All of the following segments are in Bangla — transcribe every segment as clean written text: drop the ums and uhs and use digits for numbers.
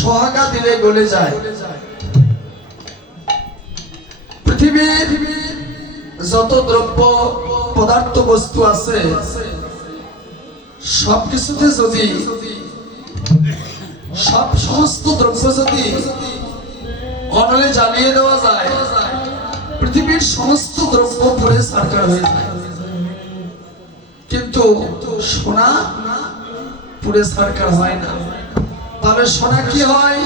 সোহাগা দিলে গলে যায়। পৃথিবীর যত দ্রব্য পদার্থ বস্তু আছে সবকিছুতে যদি সমস্ত দ্রব্য যদি অনলে জ্বালিয়ে দেওয়া যায়, পৃথিবীর সমস্ত দ্রব্য পুড়ে ছারখার হয়ে যায়। কিন্তু সোনা পুড়ে ছারখার হয় না। তবে সোনা কি হয়?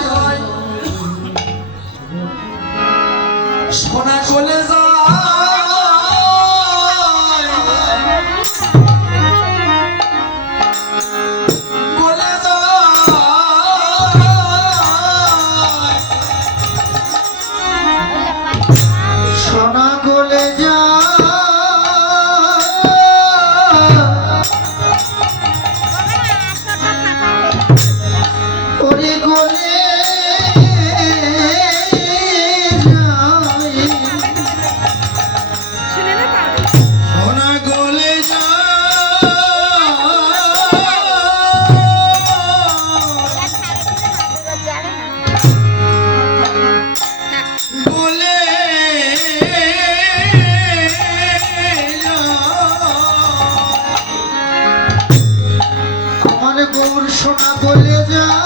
সোনা গলে যায়, গলে যায়, সোনা গলে যায়, ওরে গলে সোনা গলে গলে আমার গৌর সোনা গলে যায়,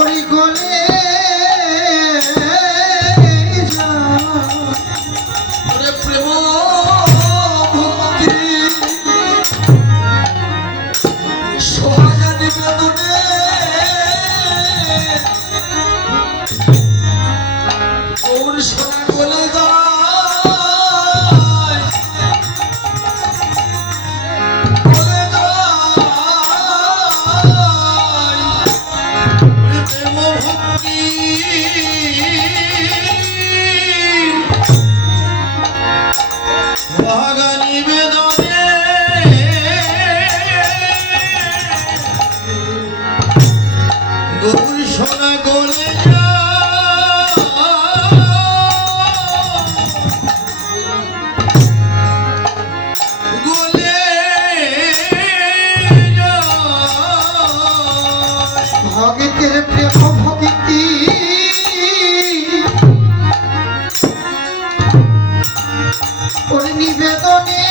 ওরে গলে ওরে প্রেম ভক্তি সোহাগা নিবেদনে গৌর সোনা গলে যায়, গলে যায়, ওরে প্রেম ভক্তি সোহাগা নিবেদনে গৌর সোনা গলে যায়, গলে যায়। ভগতের প্রেম ভক্তি ওর নিবেদনে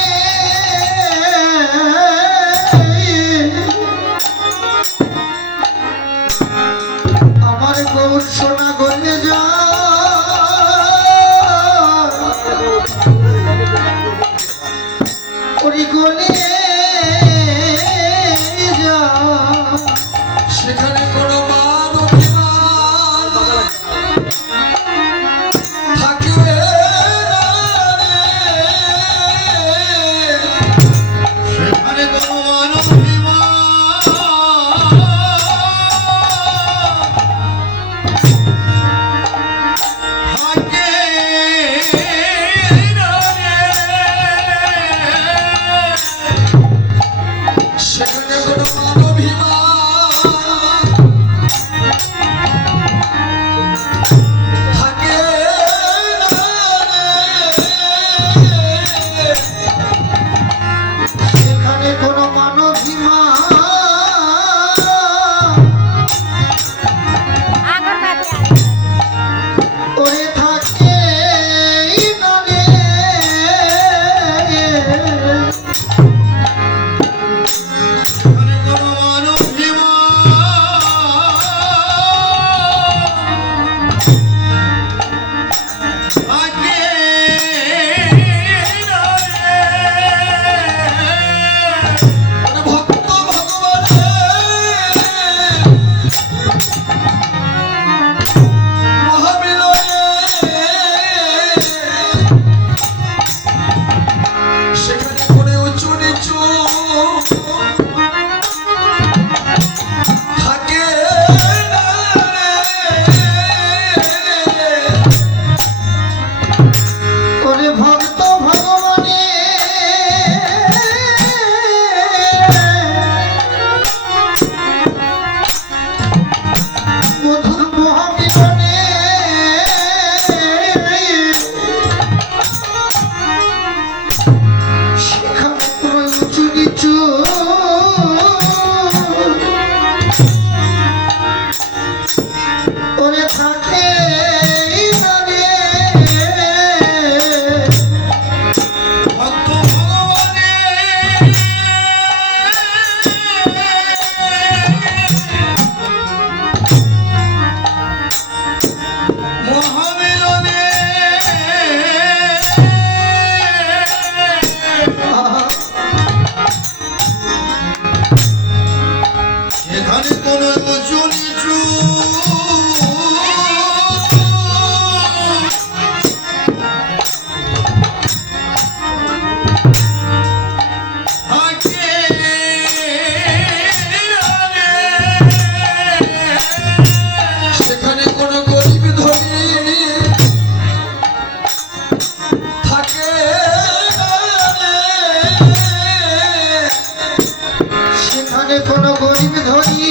আমার গৌর সোনা গলে যায়, ওরে গলে যায়। সেখানে কোনো মান অভিমান থাকবে না রে। সেখানে কোনো মান অভিমান থাকে না রে। সেখানে কোনো মান অভিমান থাকে না রে। সেখানে কোনো মানবিমান ওরে থাকে না রে। সেখানে কোনো মান অভিমান থাকে না রে। ওরে ভক্ত ভগবানের মহামিলনে সেখানে করে উঁচু নিচু থাকে না রে। ওরে ভক্ত ভগবানে মধুর মহামিলনে সেখানে সেখানে কোনো গরিব ধনী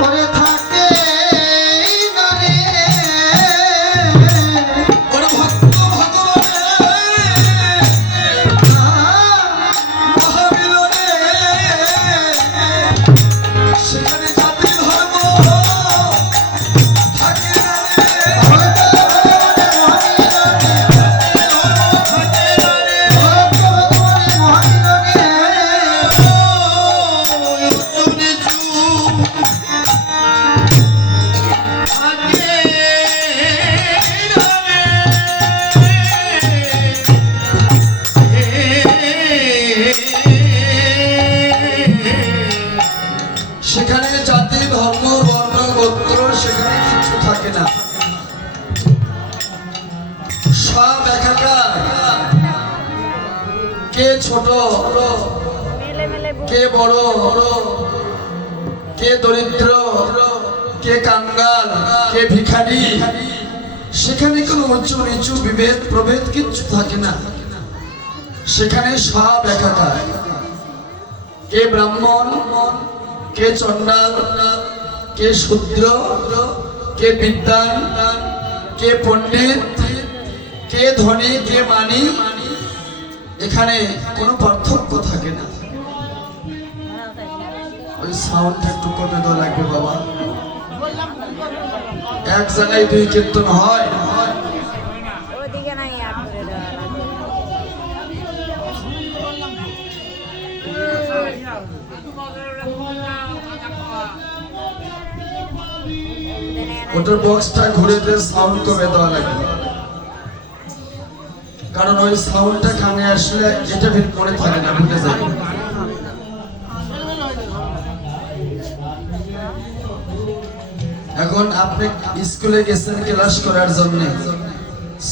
করে থাকে না রে। ওরে ভক্ত ভগবানের মহামিলনে সেখানে জাতি ধর্ম থাকে না রে। সেখানে জাতি ধর্ম বর্ণ গোত্র সেখানে কিছু থাকে না, সব একাকার। কে ছোট কে বড়, কে দরিদ্র কে কাঙ্গাল কে ভিখারি, সেখানে কোনো উঁচু নিচু বিভেদ প্রভেদ কিচ্ছু থাকে না। সেখানে সব একাকার। কে ব্রাহ্মণ কে চণ্ডাল কে শূদ্র কে বিদ্বান কে পণ্ডিত কে ধনী কে মানি, এখানে কোনো পার্থক্য থাকে না। ওই সাউন্ডটা একটু কমে দেওয়া লাগবে বাবা, এক জায়গায় দুই কীর্তন হয়। ওদিকে নাই আর করে দেওয়া লাগবে। ওটার বক্সটা ঘুরে দিয়ে সাউন্ড কমে দেওয়া লাগবে, কারণ ওই সাউন্ডটা কানে আসলে এটা ভিড় পড়ে থাকে না, ভুলে যায়। এখন আপনি স্কুলে গেছেন ক্লাস করার জন্য,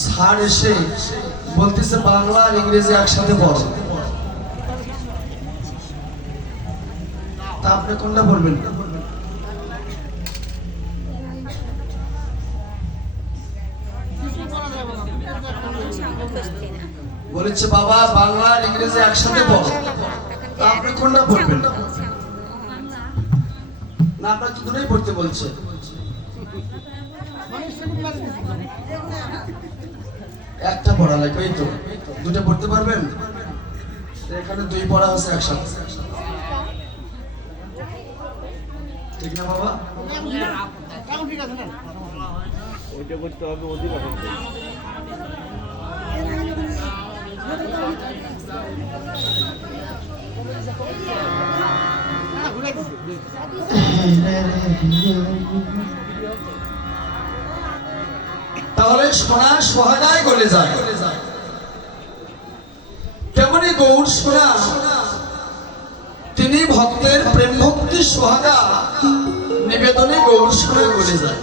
স্যার এসে বলতেছে বাংলা আর ইংরেজি একসাথে পড়, তা আপনি কোনটা বলবেন? বলেছে বাবা বাংলা আর ইংরেজি একসাথে পড়, তা আপনি কোনটা বলবেন? না আপনার তো দুটোই পড়তে বলছে। একটা পড়া লাগবে, এই তো দুটো পড়তে পারবেন? এখানে দুই পড়া আছে একসাথে, ঠিক না বাবা? ওইটা করতে হবে অধিকার। তাহলে সোনা সোহাগায় গলে যায়, তেমনি গৌর সোনা তিনি ভক্তের প্রেম ভক্তি সোহাগা নিবেদনে গৌর সোনায় গলে যায়।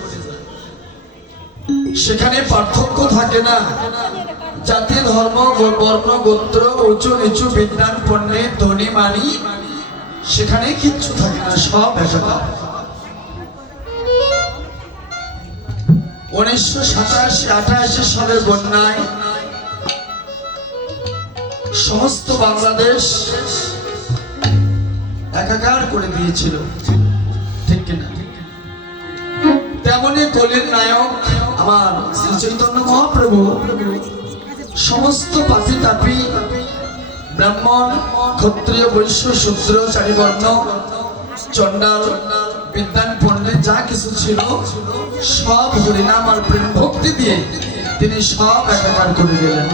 সেখানে পার্থক্য থাকে না, জাতি ধর্ম বর্ণ গোত্র উঁচু নিচু বিদ্বান পণ্ডিত ধনী মানি, সেখানে কিচ্ছু থাকে না, সব একাকার। 1987-88 সালের বন্যায় সমস্ত বাংলাদেশ একাকার করে দিয়েছিল, ঠিক কিনা? তেমনি কলির নায়ক আমার শ্রী চৈতন্য মহাপ্রভু সমস্ত পাপি তাপি ব্রাহ্মণ ক্ষত্রিয় বৈশ্য শূদ্র চারিবর্ণ চণ্ডাল বিদ্বান পণ্ডিত যা কিছু ছিল সব হরিনাম আর প্রেম ভক্তি দিয়ে তিনি সব একাকার করে গেলেন।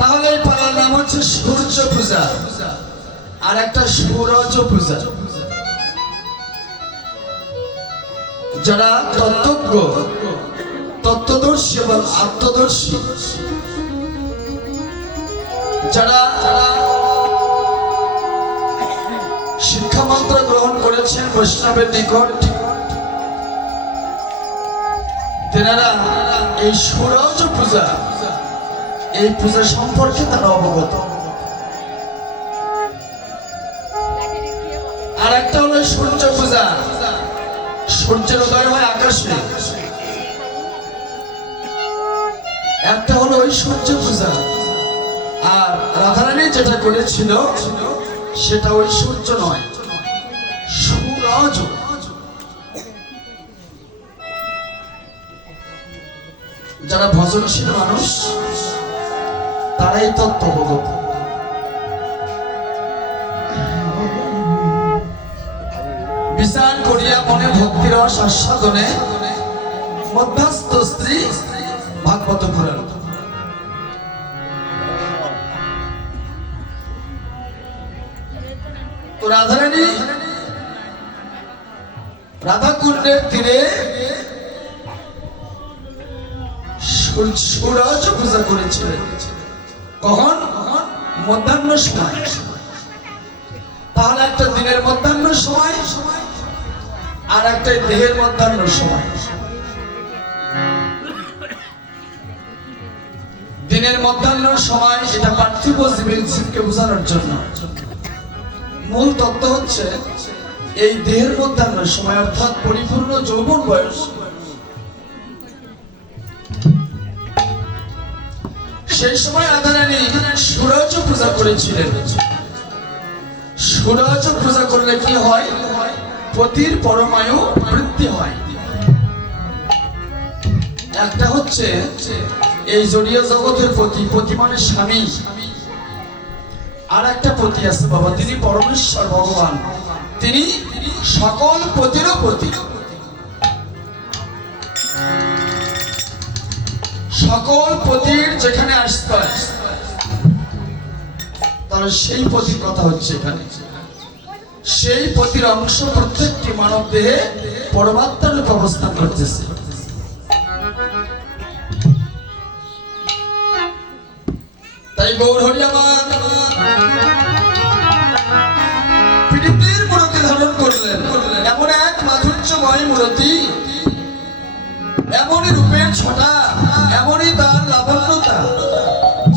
তাহলে এই পালার নাম হচ্ছে সূর্য পূজা আর একটা সূরজ পূজা। যারা তত্ত্বজ্ঞ তত্ত্বদর্শী এবং আত্মদর্শী, যারা বলছেন বৈষ্ণবের নিকট তেনারা এই সূরজ পূজা, এই পূজা সম্পর্কে তারা অবগত। আর একটা হলো সূর্য পূজা, সূর্যের উদয় হয় আকাশে। একটা হলো ওই সূর্য পূজা, আর রাধারানী যেটা করেছিল সেটা ওই সূর্য নয়, সূরজ। যারা ভজনশীল মানুষ তারাই তত্ত্ব অবগত। বিচার করিয়া মনে ভক্তিরস আস্বাদনে মধ্যস্থ স্ত্রী ভাগবত পুরাণ। তো রাধারানী রাধাকুণ্ডের তীরে সূরজ পূজা করেছিলেন। কখন? মধ্যাহ্ন সময়। তাহলে একটা দিনের মধ্যাহ্ন সময় আর একটা দেহের মধ্যাহ্ন সময়। দিনের মধ্যাহ্ন সময় এটা পার্থিব জীবকে বোঝানোর জন্য। মূল তত্ত্ব হচ্ছে এই দেহের মধ্যাহ্ন সময় অর্থাৎ পরিপূর্ণ যৌবন বয়স। সেই সময় রাধারানী সূরজ পূজা করেছিলেন। সূরজ পূজা করলে কি হয়? পতির পরমায়ু বৃদ্ধি হয়। একটা হচ্ছে এই জড়িয় জগতের পতি, পতি মানে স্বামী। আর একটা পতি আছে বাবা, তিনি পরমেশ্বর ভগবান, তিনি সকল পতিরও পতি। সকল পতির যেখানে আশ্রয়, তাহলে সেই পতির কথা হচ্ছে এখানে। সেই পতির অংশ প্রত্যেকটি মানব দেহে পরমাত্মার রূপে অবস্থান করতেছে। তাই গৌর হরি আমার পীড়িতের মূর্তি ধারণ করলেন। এমন এক মাধুর্যময় মূর্তি, এমনই রূপের ছটা, এমনই তার লাবণ্যতা,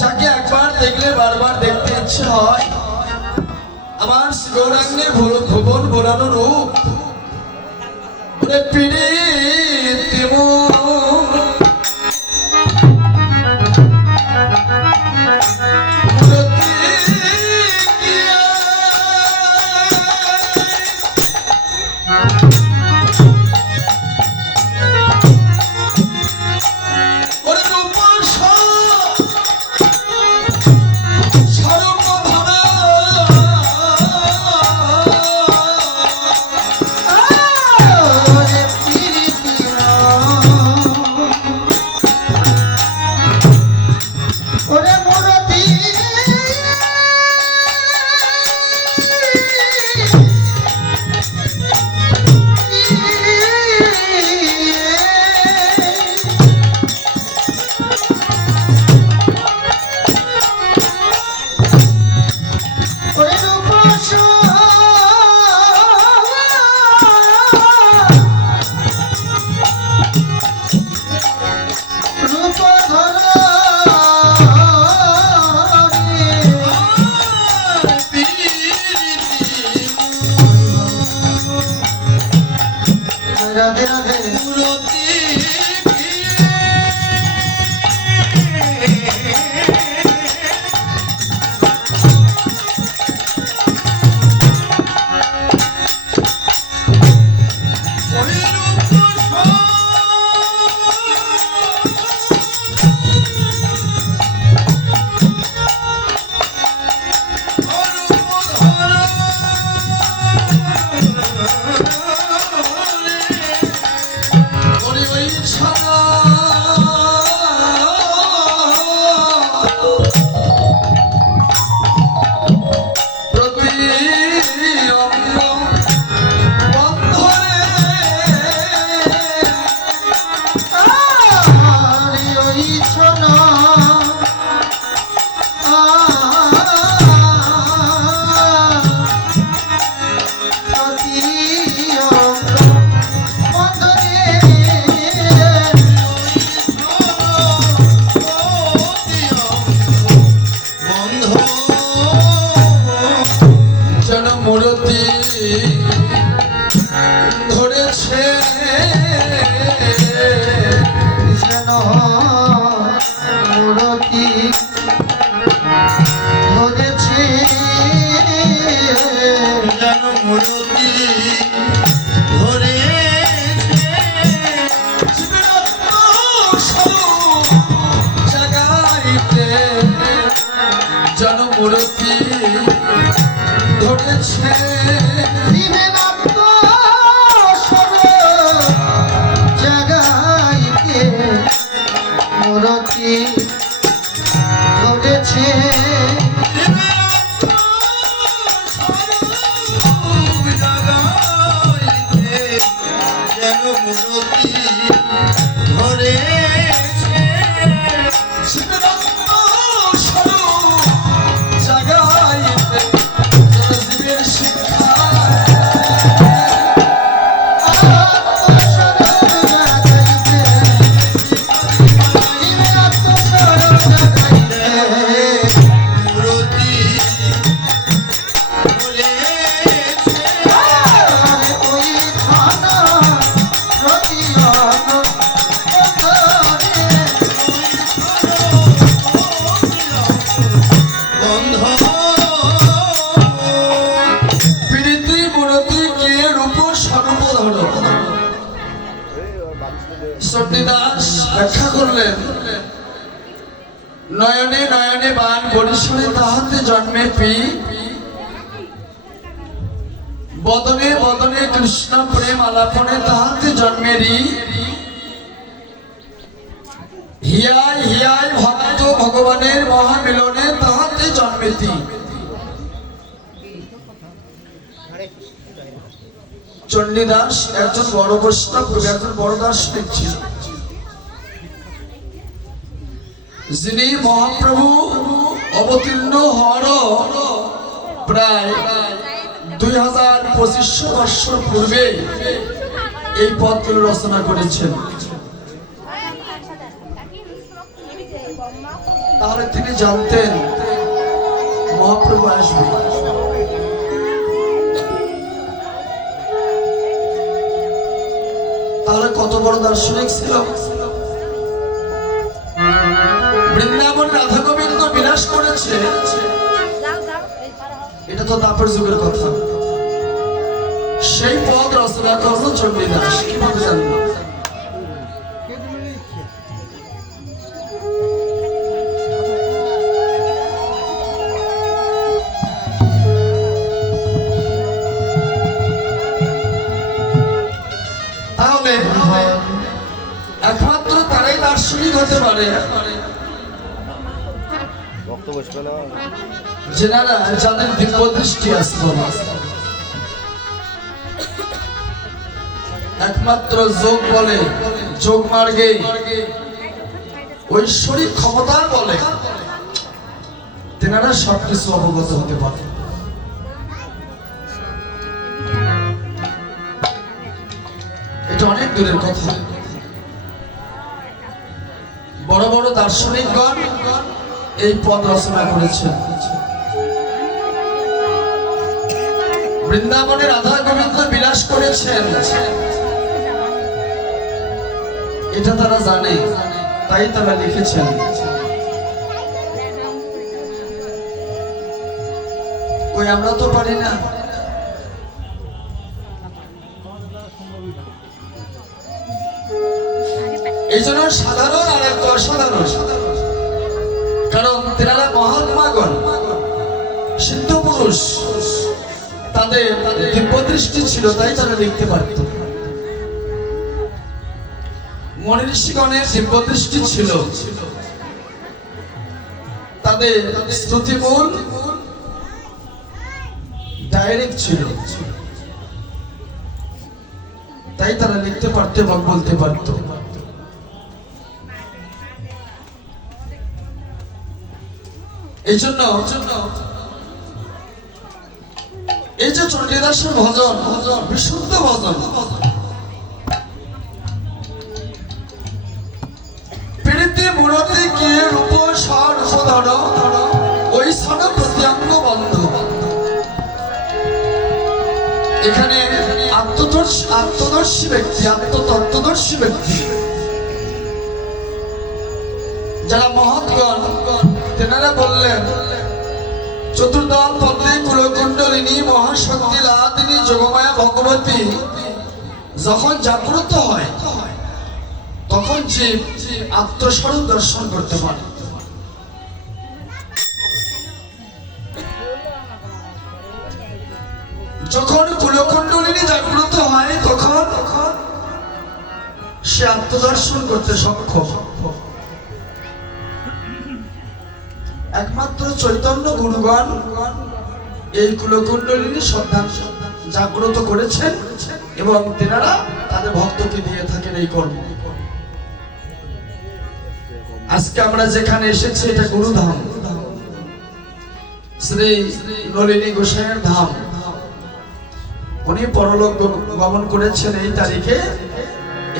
যাকে একবার দেখলে বারবার দেখতে ইচ্ছে হয়। আমার গৌরাঙ্গের ভুবন ভোলানো রূপ, পীড়িতে মূরতি ধরে জাগাইতে জনমূরতি ধরেছে দিবেন জাগাইতে মূরতি ধরেছে যেন মূরতি ধরেছে জাগাইতে জনজীবের শিক্ষা প্রীতি মূরতি কে রূপ স্বরূপ ধরো চণ্ডীদাস ব্যাখ্যা করলেন নয়নে নয়নে বান বরিশালে তাহাতে জন্মে পি বদনে বদনে কৃষ্ণ প্রেম আলাপনে তাহাতে জন্মে রি হিয়ায় হিয়ায় ভক্ত ভগবানের মহামিলনে তাহাতে জন্মেতি চণ্ডীদাস একজন বড় বৈষ্ণব একজন বড় দার্শনিক ছিল যিনি মহাপ্রভু অবতীর্ণ হওয়ার প্রায় 2500 বৎসর পূর্বে এই পদগুলো রচনা করেছেন তাহলে তিনি জানতেন মহাপ্রভু আসবে তাহলে কত বড় দার্শনিক ছিল বৃন্দাবন রাধা গোবিন্দ বিনাশ করেছে এটা তো দাপর যুগের কথা সেই পদ রচনা করলো চণ্ডীদাস কিভাবে জানলো তাহলে একমাত্র তারাই দার্শনিক হতে পারে রক্ত বসবে না যেনারা যাদের দিব্য দৃষ্টি আছে একমাত্র যোগ বলে যোগ মার্গে ঐশ্বরিক ক্ষমতার বলে তেনারা সবকিছু অবগত হতে পারে এটা অনেক দূরের কথা বড় বড় দার্শনিকগণ এই পদ রচনা করেছেন বৃন্দাবনে রাধা গোবিন্দ বিলাস করেছেন এটা তারা জানে তাই তারা লিখেছেন ওই আমরা তো পারি না এই জন্য সাধারণ আর একটা অসাধারণ কারণ তেনারা মহাত্মাগণ সিদ্ধ পুরুষ তাদের দিব্য দৃষ্টি ছিল তাই তারা লিখতে পারত মনি ঋষিগণের দিব্য দৃষ্টি ছিল তাদের শ্রুতিমূল ডাইরেক্ট ছিল তাই তারা লিখতে পারত এবং বলতে পারত এই জন্য এই যে চণ্ডীদাসের ভজন বিশুদ্ধ ভজন প্রীতি মূরতি কে রূপ সর্বধর ওই সন প্রত্যঙ্গ বন্ধ এখানে আত্মদর্শী ব্যক্তি আত্মতত্ত্বদর্শী ব্যক্তি যারা মহৎগণ তেনারা বললেন চতুর্দল পদ্মে কুলকুণ্ডলিনী মহাশক্তি লাদিনী ভগবতী যখন জাগ্রত হয় তখন জীব আত্মস্বরূপ দর্শন করতে পারে। যখন কুলকুণ্ডলিনী জাগ্রত হয় তখন সে আত্মদর্শন করতে সক্ষম। একমাত্র চৈতন্য গুরুগণ এই কুলকুণ্ডলিনী সন্ধান জাগ্রত করেছেন এবং তেনারা তাদের ভক্তকে দিয়ে থাকেন এই কর্ম। আজকে আমরা যেখানে এসেছি এটা গুরুধাম, শ্রী নলিনী গোসাইয়ের ধাম। উনি পরলোক গমন করেছেন এই তারিখে,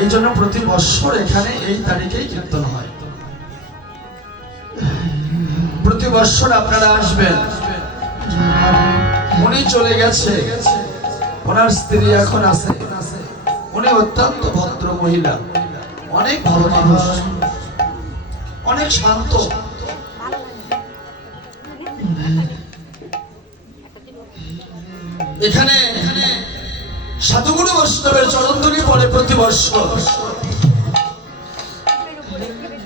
এই জন্য প্রতি বছর এখানে এই তারিখেই কীর্তন হয়। প্রতি বছর আপনারা আসবেন। উনি চলে গেছে, ওনার স্ত্রী এখন আছে। উনি অত্যন্ত ভদ্র মহিলা, অনেক ভালো মানুষ, অনেক শান্ত। এখানে সাধুগুরু বৈষ্ণবের চরণধুলি পড়ে প্রতি বছর।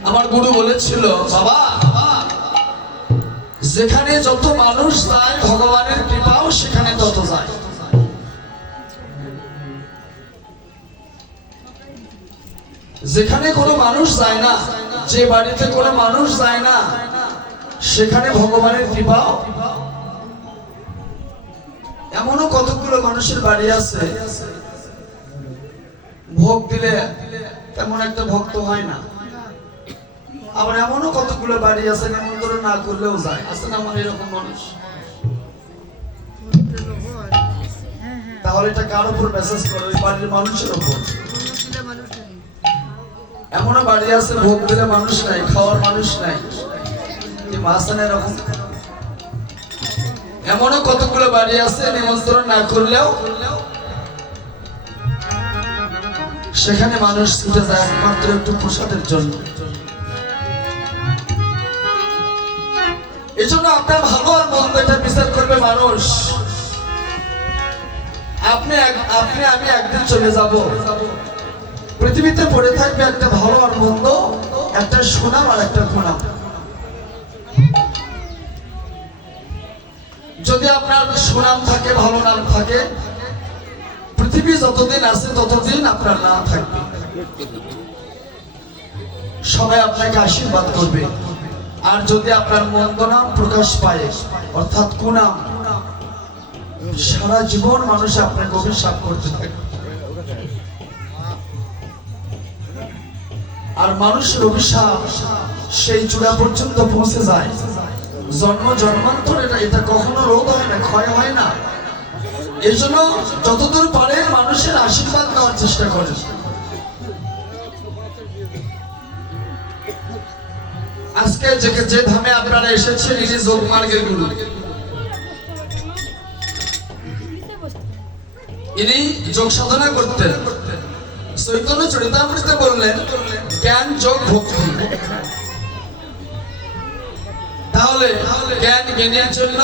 আমার গুরু বলেছিল, বাবা যেখানে যত মানুষ যায় ভগবানের কৃপাও সেখানে তত যায়। যেখানে কোনো মানুষ যায় না, যে বাড়িতে কোনো মানুষ যায় না, সেখানে ভগবানের কৃপাও। এমনও কতগুলো মানুষের বাড়ি আছে ভোগ দিলে তেমন একটা ভক্ত হয় না, আবার এমনও কতগুলো বাড়ি আছে নিমন্ত্রণ না করলেও যায়। আছে না আমার এরকম মানুষ? তাহলে এটা কার উপর মেসেজ করো? ওই বাড়ির মানুষের উপর। এমনও বাড়ি আছে ভোগ দিলে মানুষ নাই, খাওয়ার মানুষ নাই, এরকম। এমনও কতগুলো বাড়ি আছে নিমন্ত্রণ না করলেও সেখানে মানুষ ছুটে যায় একমাত্র একটু প্রসাদের জন্য। এই জন্য আপনার ভালো আর মন্দ এটা বিচার করবে মানুষ। আপনি আমি একদিন চলে যাব, পৃথিবীতে পড়ে থাকবে একটা ভালো আর মন্দ, একটা সুনাম আর একটা কুনাম। যদি আপনার সুনাম থাকে, ভালো নাম থাকে, পৃথিবী যতদিন আছে ততদিন আপনার নাম থাকবে, সবাই আপনাকে আশীর্বাদ করবে। আর যদি আপনার মন্দ নাম প্রকাশ পায় অর্থাৎ কুনাম, সারা জীবন মানুষ আপনাকে অভিশাপ করতে থাকে। আর মানুষের অভিশাপ সেই চূড়া পর্যন্ত পৌঁছে যায়, জন্ম জন্মান্তর এটা কখনো রোধ হয় না, ক্ষয় হয় না। এই জন্য যতদূর পারেন মানুষের আশীর্বাদ নেওয়ার চেষ্টা করেন। আজকে যে ধামে আপনারা এসেছেন ইনি যোগমার্গের গুরু। ইনি যোগ সাধনা করতেন। চৈতন্য চরিতামৃতে বললেন জ্ঞান যোগ ভক্তি। তাহলে জ্ঞান জ্ঞানের জন্য,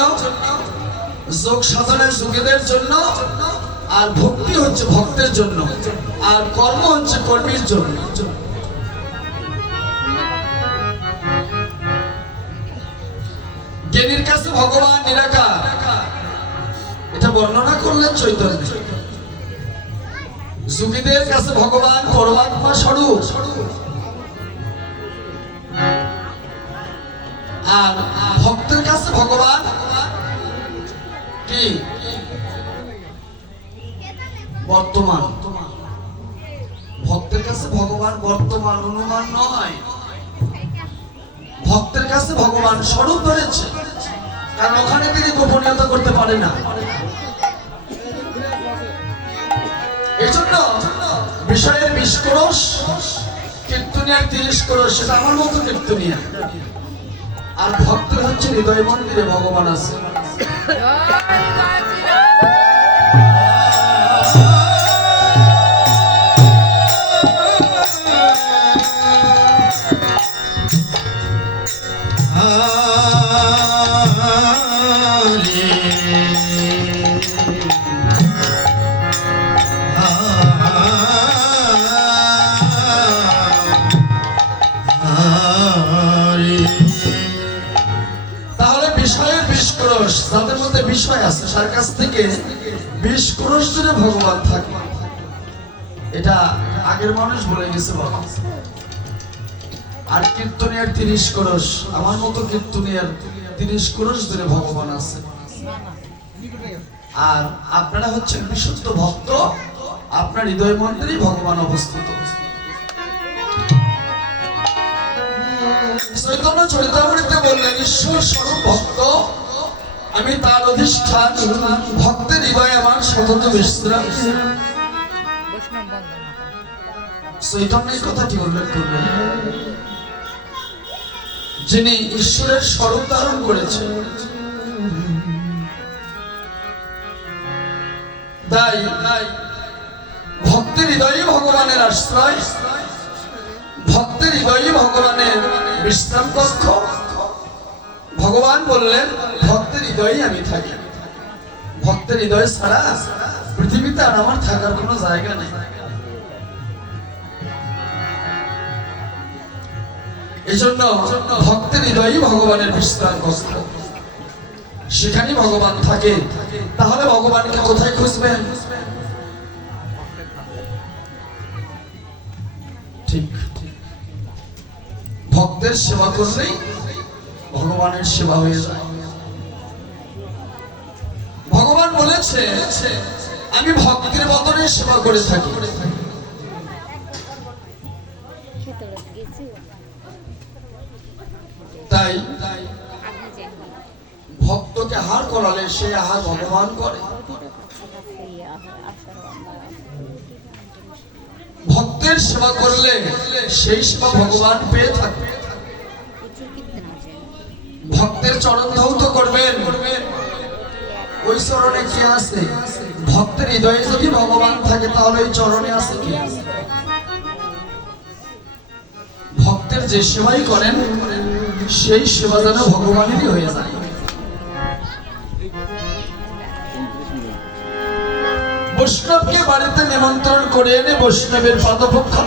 যোগ সাধনা যোগীদের জন্য, আর ভক্তি হচ্ছে ভক্তের জন্য, আর কর্ম হচ্ছে কর্মীর জন্য। জ্ঞানীর কাছে ভগবান নিরাকার, এটা বর্ণনা করলেন চৈতন্য। যোগীদের কাছে ভগবান পরমাত্মা স্বরূপ, আর ভক্তের কাছে ভগবান কি? বর্তমান। ভক্তের কাছে ভগবান বর্তমান, অনুমান নয়। ভক্তের কাছে ভগবান স্বরূপ ধরেছে, কারণ ওখানে তিনি গোপনীয়তা করতে পারে না। এই জন্য বিষয়ের 20 ক্রোশ, কীর্তনিয়ার 30 ক্রোশ, সেটা আমার মতো কীর্তনিয়া। আর ভক্তের হচ্ছে হৃদয় মন্দিরে ভগবান আছে। কাছ থেকে 20 ক্রোশ দূরে ভগবান থাকে। এটা আগের মানুষ বলে গেছে বাবা। আর কীর্তনিয়ার 30 ক্রোশ, আমার মতো কীর্তনিয়ার 30 ক্রোশ দূরে ভগবান আছে। আর আপনারা হচ্ছেন বিশুদ্ধ ভক্ত, আপনার হৃদয় মন্দিরেই ভগবান অবস্থিত। চৈতন্য চরিতামৃতে বললেন ঈশ্বর স্বরূপ ভক্ত, আমি তার অধিষ্ঠান, ভক্তের হৃদয়ে আমার সতত বিশ্রাম। চৈতন্য এই কথাটি উল্লেখ করলেন, যিনি ঈশ্বরের স্বরূপ ধারণ করেছেন। তাই ভক্তের হৃদয়ে ভগবানের আশ্রয়, ভক্তের হৃদয়ে ভগবানের বিশ্রাম কক্ষ। ভগবান বললেন ভক্তের হৃদয়ে আমি থাকি, ভক্তের হৃদয় ছাড়া পৃথিবীতে আর আমার থাকার কোনো জায়গা নেই। এই জন্য ভক্তের হৃদয়ে ভগবানের বিশ্রাম কক্ষ, সেখানে ভগবান থাকে। তাহলে ভগবানকে কোথায় খুঁজবেন? ঠিক ভক্তের সেবা করলেই ভগবানের সেবা হয়ে যায়। ভগবান বলেছে আমি ভক্তের বদনে সেবা করে থাকি। তাই ভক্তকে আহার করালে সে আহার ভগবান করে। ভক্তের সেবা করলে সেই সেবা ভগবান পেয়ে থাকে। ভক্তের চরণ ধৌত করবেন, ওই চরণে কি আছে? ভক্তের হৃদয়ে যদি ভগবান থাকে তাহলে ওই চরণে আছে কি? ভক্তের যে সেবাই করেন সেই সেবা যেন ভগবানেরই হয়ে যায়। বৈষ্ণবকে বাড়িতে নিমন্ত্রণ করে এনে বৈষ্ণবের পাদপ্রক্ষাল